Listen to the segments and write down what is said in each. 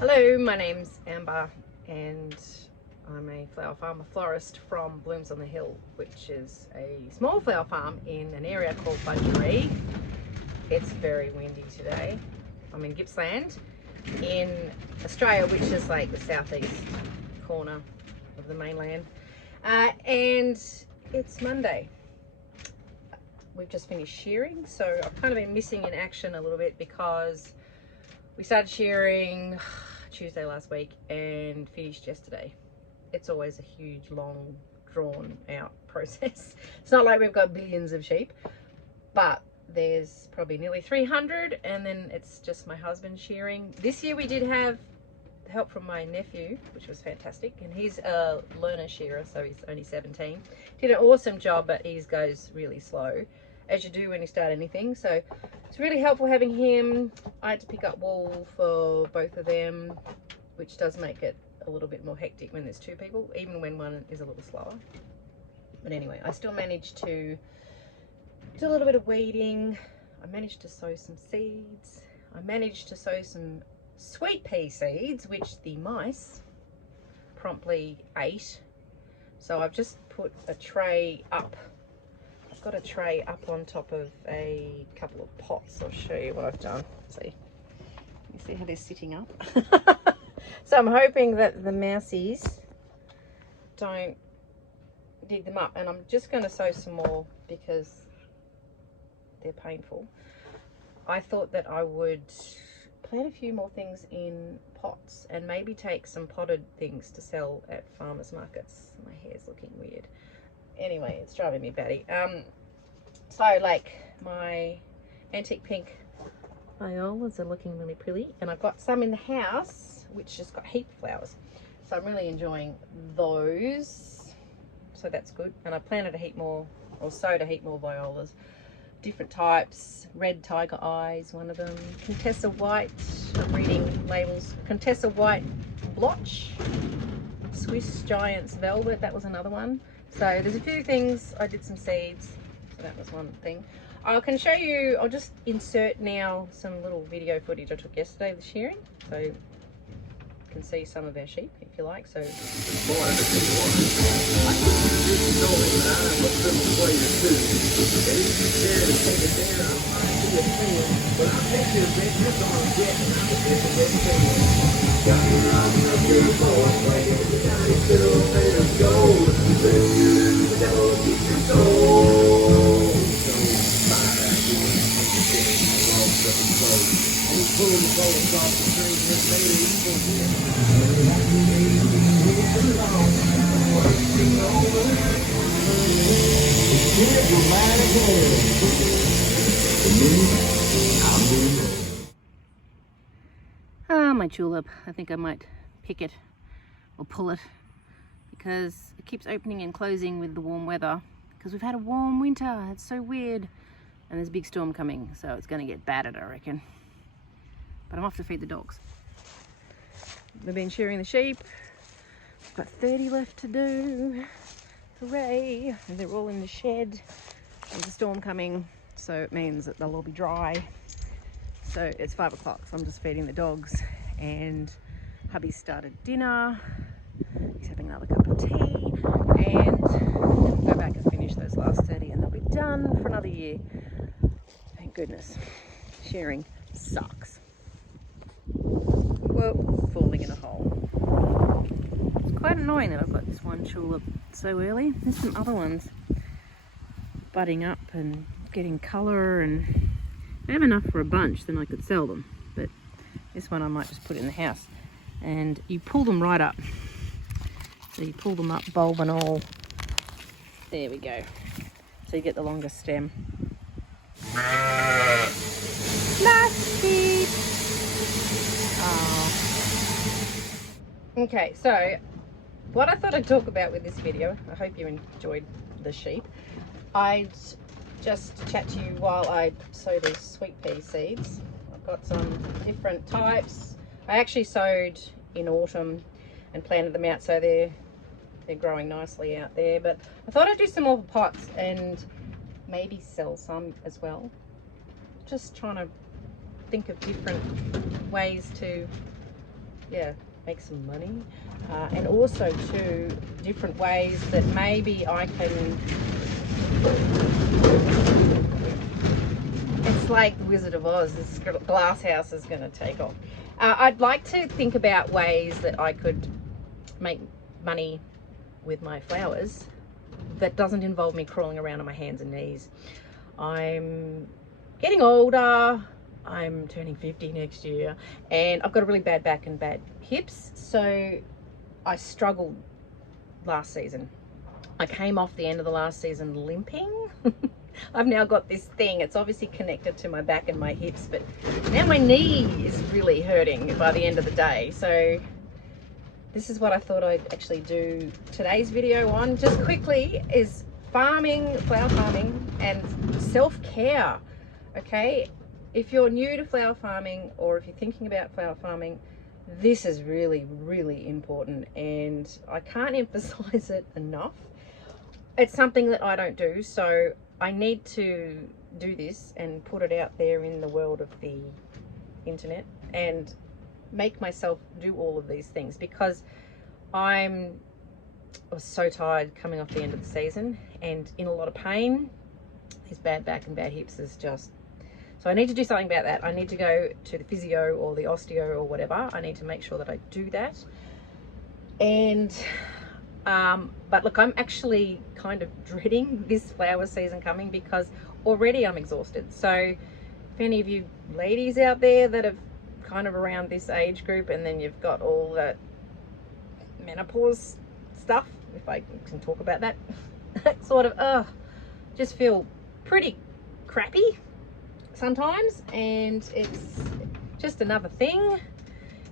Hello, my name's Amber and I'm a flower farmer florist from Blooms on the Hill, which is a small flower farm in an area called Budgeree. It's very windy today. I'm in Gippsland in Australia, which is like the southeast corner of the mainland, and it's Monday. We've just finished shearing, so I've kind of been missing in action a little bit because we started shearing Tuesday last week and finished yesterday. It's always a huge, long, drawn out process. It's not like we've got billions of sheep, but there's probably nearly 300, and then it's just my husband shearing. This year we did have help from my nephew, which was fantastic, and he's a learner shearer, so he's only 17. Did an awesome job, but he goes really slow, as you do when you start anything. So it's really helpful having him. I had to pick up wool for both of them, which does make it a little bit more hectic when there's two people, even when one is a little slower. But anyway, I still managed to do a little bit of weeding. I managed to sow some seeds. I managed to sow some sweet pea seeds, which the mice promptly ate. So I've just put a tray up. I've got a tray up on top of a couple of pots. I'll show you what I've done. See, you see how they're sitting up? So I'm hoping that the mousies don't dig them up, and I'm just going to sow some more because they're painful. I thought that I would plant a few more things in pots and maybe take some potted things to sell at farmers markets. My hair's looking weird. Anyway, it's driving me batty. So like my antique pink violas are looking really pretty, and I've got some in the house which just got heap flowers, so I'm really enjoying those, so that's good. And I planted a heap more, or sowed a heap more violas, different types. Red tiger eyes, one of them. Contessa white, I'm reading labels. Contessa white blotch, Swiss Giants velvet, that was another one. So there's a few things. I did some seeds, so that was one thing. I can show you, I'll just insert now some little video footage I took yesterday with shearing, so you can see some of our sheep if you like. So my tulip, I think I might pick it or pull it because it keeps opening and closing with the warm weather, because we've had a warm winter. It's so weird, and there's a big storm coming, so it's going to get battered, I reckon. But I'm off to feed the dogs. We've been shearing the sheep. I've got 30 left to do. Hooray! And they're all in the shed. There's a storm coming, so it means that they'll all be dry. So it's 5 o'clock, so I'm just feeding the dogs, and hubby started dinner. He's having another cup of tea, and we'll go back and finish those last 30, and they'll be done for another year. Thank goodness. Shearing sucks. Whoa, falling in a hole. It's quite annoying that I've got this one tulip so early. There's some other ones budding up and getting colour, and if I have enough for a bunch, then I could sell them. But this one I might just put in the house. And you pull them right up. So you pull them up, bulb and all. There we go. So you get the longer stem. Last sheep. Okay, so what I thought I'd talk about with this video, I hope you enjoyed the sheep. I'd just chat to you while I sow these sweet pea seeds. I've got some different types. I actually sowed in autumn and planted them out, so they're growing nicely out there. But I thought I'd do some more pots and maybe sell some as well. Just trying to think of different ways to yeah, make some money. And also too, different ways that maybe I can, it's like the Wizard of Oz, this glass house is going to take off. I'd like to think about ways that I could make money with my flowers that doesn't involve me crawling around on my hands and knees. I'm getting older. I'm turning 50 next year, and I've got a really bad back and bad hips, so I struggled last season. I came off the end of the last season limping. I've now got this thing, it's obviously connected to my back and my hips, but now my knee is really hurting by the end of the day. So this is what I thought I'd actually do today's video on, just quickly, is farming, flower farming, and self-care. Okay, if you're new to flower farming, or if you're thinking about flower farming, this is really, really important, and I can't emphasize it enough. It's something that I don't do, so I need to do this and put it out there in the world of the internet and make myself do all of these things, because I was so tired coming off the end of the season and in a lot of pain. These bad back and bad hips is just, so I need to do something about that. I need to go to the physio or the osteo or whatever. I need to make sure that I do that. And but look, I'm actually kind of dreading this flower season coming, because already I'm exhausted. So if any of you ladies out there that have kind of around this age group, and then you've got all that menopause stuff, if I can talk about that, sort of just feel pretty crappy sometimes, and it's just another thing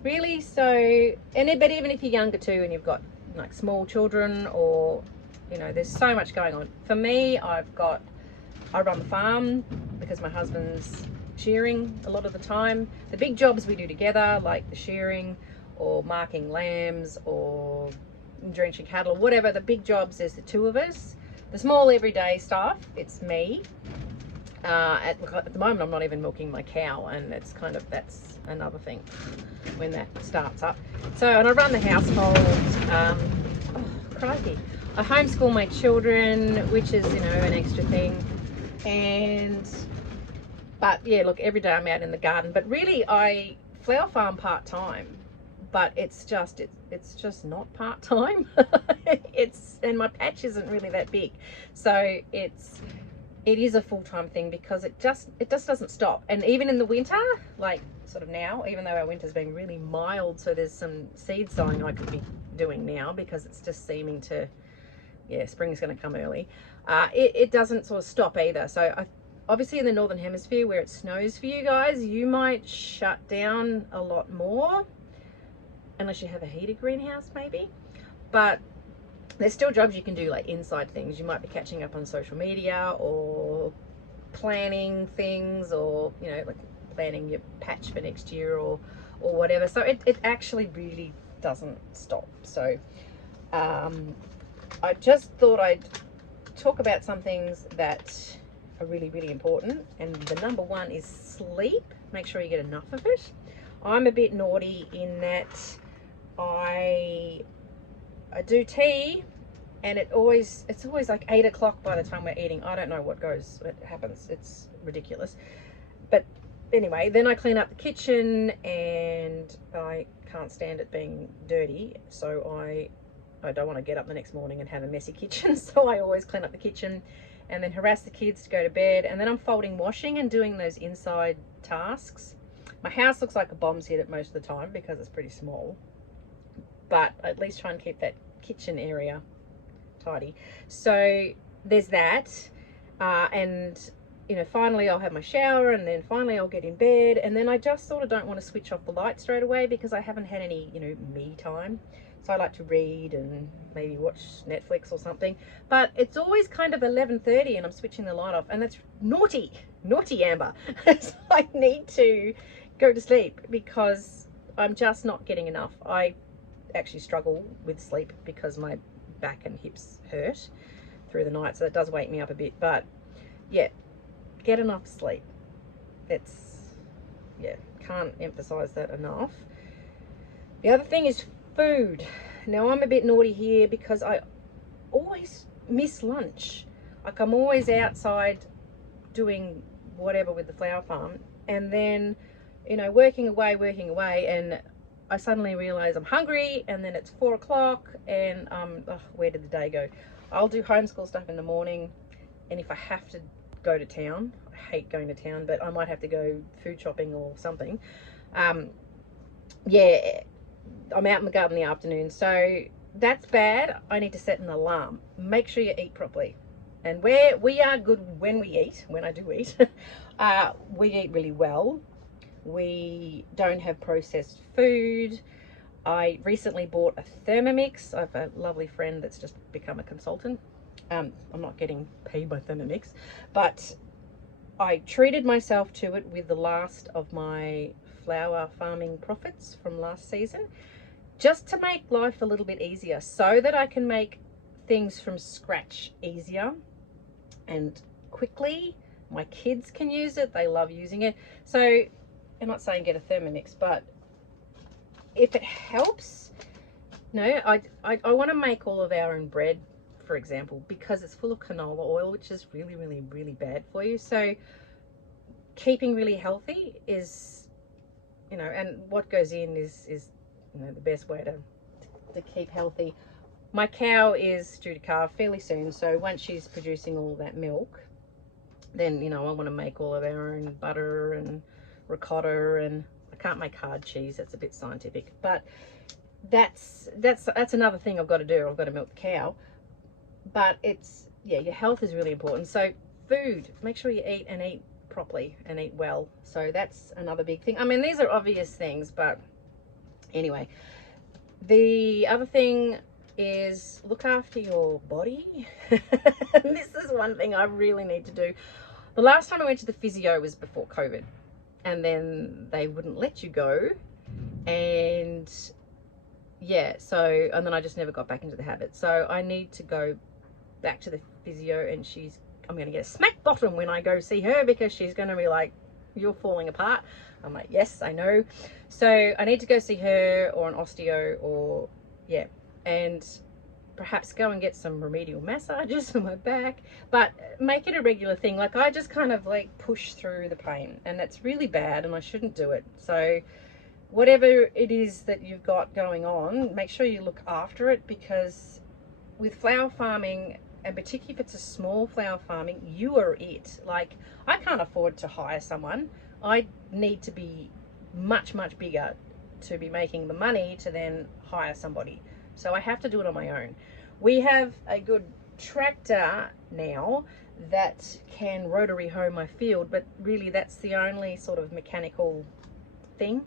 really. So, but even if you're younger too, and you've got like small children, or you know, there's so much going on. For me, I run the farm because my husband's shearing a lot of the time. The big jobs we do together, like the shearing or marking lambs or drenching cattle, whatever, the big jobs is the two of us. The small everyday stuff, it's me. At the moment I'm not even milking my cow, and it's kind of, that's another thing when that starts up. So, and I run the household. Oh, crikey. I homeschool my children, which is, you know, an extra thing. But yeah, look, every day I'm out in the garden, but really I flower farm part-time, but it's just not part-time. And my patch isn't really that big, so it is a full-time thing, because it just doesn't stop. And even in the winter, like sort of now, even though our winter's been really mild, so there's some seed sowing I could be doing now, because it's just seeming to, yeah, spring's going to come early. It doesn't sort of stop either. So obviously in the northern hemisphere where it snows for you guys, you might shut down a lot more, unless you have a heated greenhouse maybe. But there's still jobs you can do, like inside things. You might be catching up on social media, or planning things, or you know, like planning your patch for next year, or whatever. So it actually really doesn't stop. So I just thought I'd talk about some things that are really, really important, and the number one is sleep. Make sure you get enough of it. I'm a bit naughty in that I do tea, and it's always like 8 o'clock by the time we're eating. I don't know what happens. It's ridiculous. But anyway, then I clean up the kitchen, and I can't stand it being dirty. So I don't want to get up the next morning and have a messy kitchen. So I always clean up the kitchen and then harass the kids to go to bed. And then I'm folding, washing, and doing those inside tasks. My house looks like a bomb's hit it most of the time because it's pretty small, but at least try and keep that kitchen area tidy. So there's that. And you know, finally I'll have my shower, and then finally I'll get in bed, and then I just sort of don't want to switch off the light straight away, because I haven't had any, you know, me time. So I like to read and maybe watch Netflix or something, but it's always kind of 11:30 and I'm switching the light off, and that's naughty Amber. So I need to go to sleep, because I'm just not getting enough. I actually struggle with sleep because my back and hips hurt through the night, so that does wake me up a bit. But yeah, get enough sleep. It's, yeah, can't emphasize that enough. The other thing is food. Now I'm a bit naughty here because I always miss lunch. Like I'm always outside doing whatever with the flower farm, and then, you know, working away, and I suddenly realize I'm hungry, and then it's 4 o'clock, and oh, where did the day go? I'll do homeschool stuff in the morning, and if I have to go to town, I hate going to town, but I might have to go food shopping or something. Yeah, I'm out in the garden in the afternoon, so that's bad. I need to set an alarm. Make sure you eat properly. And where we are good when we eat, when I do eat, we eat really well. We don't have processed food. I recently bought a Thermomix. I have a lovely friend that's just become a consultant. I'm not getting paid by Thermomix, but I treated myself to it with the last of my flower farming profits from last season, just to make life a little bit easier, so that I can make things from scratch easier and quickly. My kids can use it. They love using it. So I'm not saying get a Thermomix, but if it helps, no, I want to make all of our own bread, for example, because it's full of canola oil, which is really bad for you. So keeping really healthy is, you know, and what goes in is you know, the best way to keep healthy. My cow is due to calve fairly soon, so once she's producing all that milk, then, you know, I want to make all of our own butter and ricotta, and I can't make hard cheese, that's a bit scientific, but that's another thing I've got to do. I've got to milk the cow. But it's, yeah, your health is really important. So food, make sure you eat, and eat properly, and eat well. So that's another big thing. I mean, these are obvious things, but anyway. The other thing is look after your body. This is one thing I really need to do. The last time I went to the physio was before COVID, and then they wouldn't let you go, and yeah, so, and then I just never got back into the habit. So I need to go back to the physio, and I'm going to get a smack bottom when I go see her, because she's going to be like, you're falling apart. I'm like, yes, I know. So I need to go see her, or an osteo, or yeah, and perhaps go and get some remedial massages for my back, but make it a regular thing. Like, I just kind of like push through the pain, and that's really bad, and I shouldn't do it. So whatever it is that you've got going on, make sure you look after it, because with flower farming, and particularly if it's a small flower farming, you are it. Like, I can't afford to hire someone. I need to be much bigger to be making the money to then hire somebody. So I have to do it on my own. We have a good tractor now that can rotary hoe my field, but really that's the only sort of mechanical thing.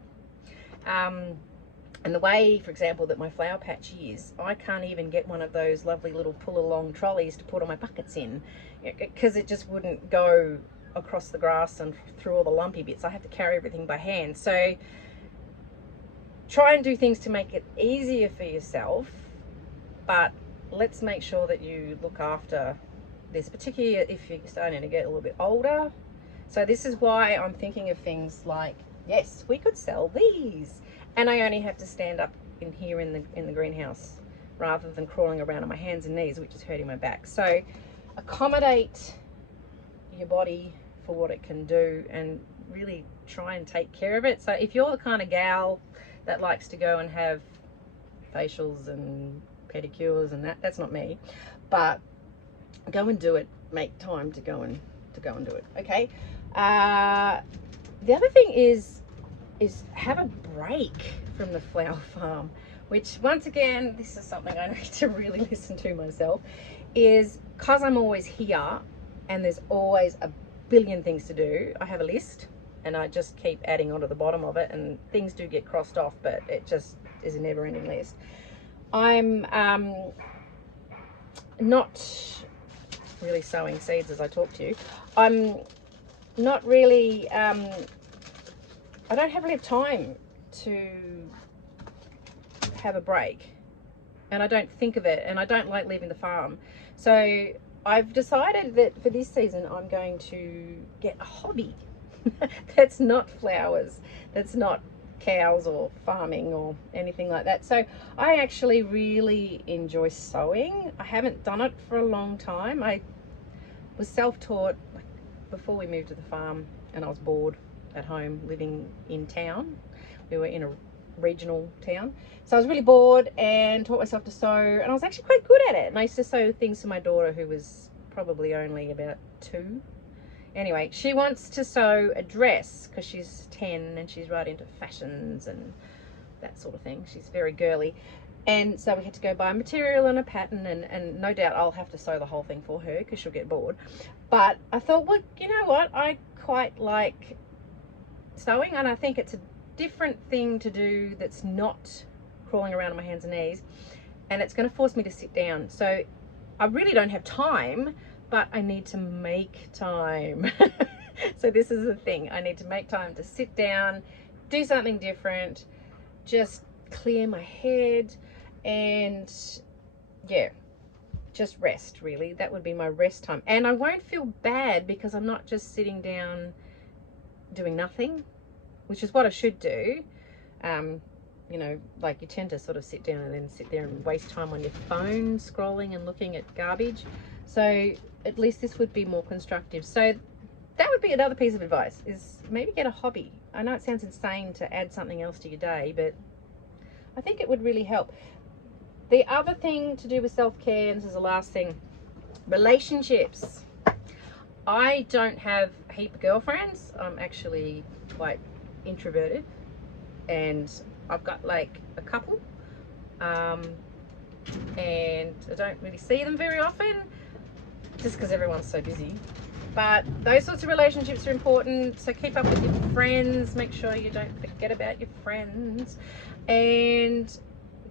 And the way, for example, that my flower patch is, I can't even get one of those lovely little pull-along trolleys to put all my buckets in, because it just wouldn't go across the grass and through all the lumpy bits. I have to carry everything by hand. So try and do things to make it easier for yourself, but let's make sure that you look after this, particularly if you're starting to get a little bit older. So this is why I'm thinking of things like, yes, we could sell these, and I only have to stand up in here in the greenhouse, rather than crawling around on my hands and knees, which is hurting my back. So accommodate your body for what it can do, and really try and take care of it. So if you're the kind of gal that likes to go and have facials and pedicures and that's not me, but go and do it. Make time to go and do it. Okay. The other thing is have a break from the flower farm, which, once again, this is something I need to really listen to myself, is because I'm always here and there's always a billion things to do. I have a list, and I just keep adding onto the bottom of it, and things do get crossed off, but it just is a never-ending list. I'm not really sowing seeds as I talk to you. I'm not really I don't have really time to have a break, and I don't think of it, and I don't like leaving the farm. So I've decided that for this season I'm going to get a hobby that's not flowers, that's not cows or farming or anything like that. So I actually really enjoy sewing. I haven't done it for a long time. I was self-taught like before we moved to the farm, and I was bored at home living in town. We were in a regional town, so I was really bored and taught myself to sew, and I was actually quite good at it. And I used to sew things for my daughter, who was probably only about 2. Anyway, she wants to sew a dress because she's 10 and she's right into fashions and that sort of thing. She's very girly. And so we had to go buy material and a pattern, and no doubt I'll have to sew the whole thing for her because she'll get bored. But I thought, well, you know what? I quite like sewing, and I think it's a different thing to do that's not crawling around on my hands and knees, and it's going to force me to sit down. So I really don't have time, but I need to make time. So this is the thing. I need to make time to sit down, do something different, just clear my head, and yeah, just rest. Really, that would be my rest time. And I won't feel bad because I'm not just sitting down doing nothing, which is what I should do. You know, like you tend to sort of sit down and then sit there and waste time on your phone scrolling and looking at garbage. So at least this would be more constructive. So that would be another piece of advice, is maybe get a hobby. I know it sounds insane to add something else to your day, but I think it would really help. The other thing to do with self-care, and this is the last thing, relationships. I don't have a heap of girlfriends. I'm actually quite introverted, and I've got like a couple, and I don't really see them very often just because everyone's so busy. But those sorts of relationships are important, so keep up with your friends, make sure you don't forget about your friends. And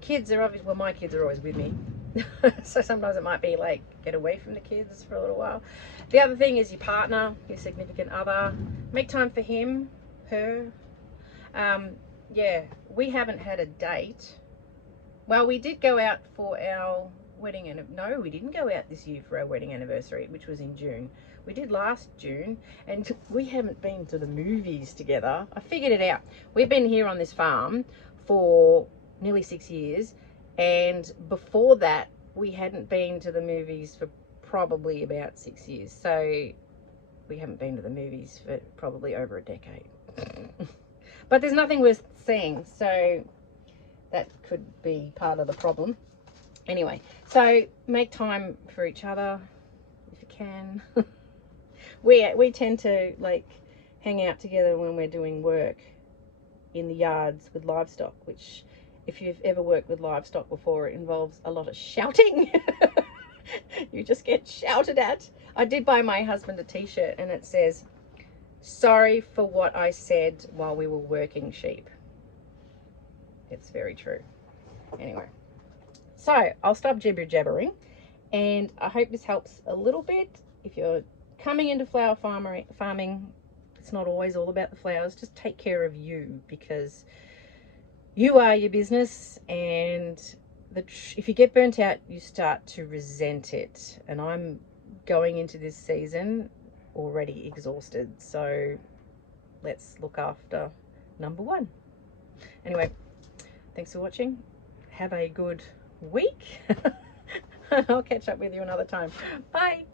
kids are obviously, well, my kids are always with me. So sometimes it might be like get away from the kids for a little while. The other thing is your partner, your significant other. Make time for him, her. Yeah, we haven't had a date. Well, we did go out for our wedding, and no, we didn't go out this year for our wedding anniversary, which was in June. We did last June, and we haven't been to the movies together. I figured it out. We've been here on this farm for nearly 6 years, and before that we hadn't been to the movies for probably about 6 years. So we haven't been to the movies for probably over a decade. But there's nothing worth seeing, so that could be part of the problem. Anyway, so make time for each other if you can. We tend to like hang out together when we're doing work in the yards with livestock, which if you've ever worked with livestock before, it involves a lot of shouting. You just get shouted at. I did buy my husband a t-shirt and it says, "Sorry for what I said while we were working sheep." It's very true. Anyway, so I'll stop jibber jabbering, and I hope this helps a little bit. If you're coming into flower farming, it's not always all about the flowers. Just take care of you, because you are your business, and if you get burnt out, you start to resent it. And I'm going into this season already exhausted, so let's look after number one. Anyway, thanks for watching. Have a good week. I'll catch up with you another time. Bye.